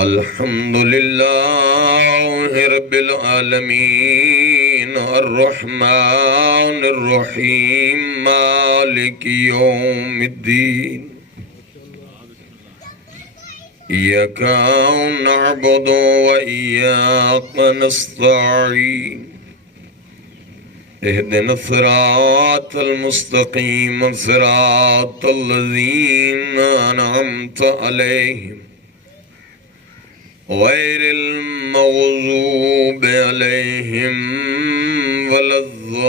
अल्हम्दुलिल्लाहि रब्बिल आलमीन अर्रहमानिर रहीम मालिकि यौमिद्दीन इय्याका नअबुदु व इय्याका नस्तईन इहदिनस सिरातल मुस्तकीम सिरातल लज़ीना अनअमता अलैहिम गैरिल मग़ज़ूबि अलैहिम वलद्दाल्लीन।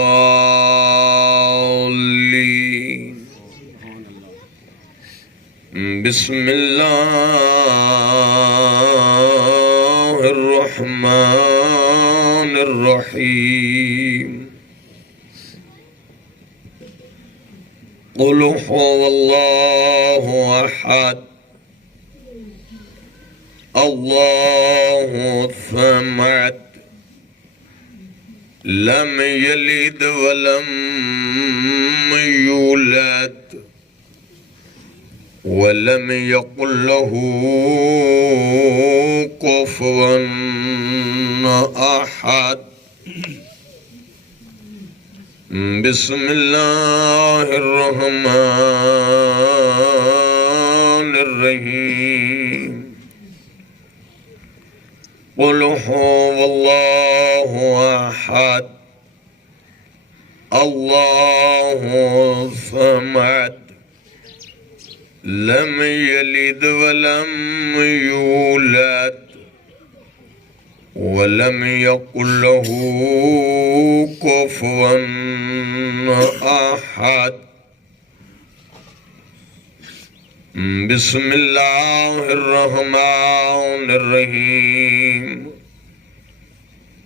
बिस्मिल्लाहिर रहमानिर रहीम। क़ुल हुवल्लाहु अहद अल्लाहु समद लम यलिद वलम यूलद वलम यकुल लहू कुफुवन अहद। बिस्मिल्लाहिर रहमानिर रहीम। क़ुल हुवल्लाहु अहद अल्लाहु समद लम यलिद वलम यूलद वलम यकुल लहू कुफुवन अहद। बिस्मिल्लाहिर रहमानिर रहीम।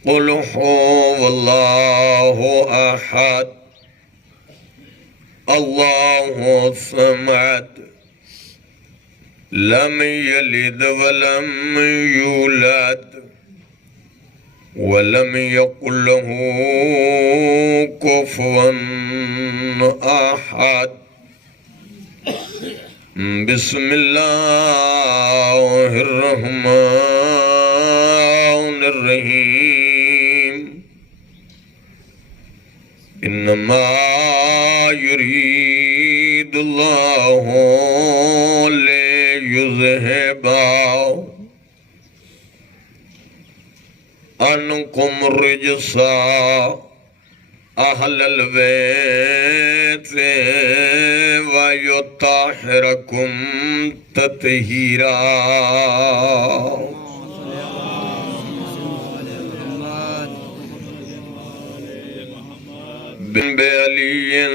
क़ुल हुवल्लाहु अहद अल्लाहु समद लम यलिद वलम यूलद वलम यकुल लहू कुफुवन अहद। बिस्मिल्लाहिर रहमानिर रहीम। इन्नमा युरीदुल्लाहु लियुज़हिबा अन्कुम रिजसा अहलल बैति व युत्ताहिरकुम तत्हीरा। बिन अलिय्यिन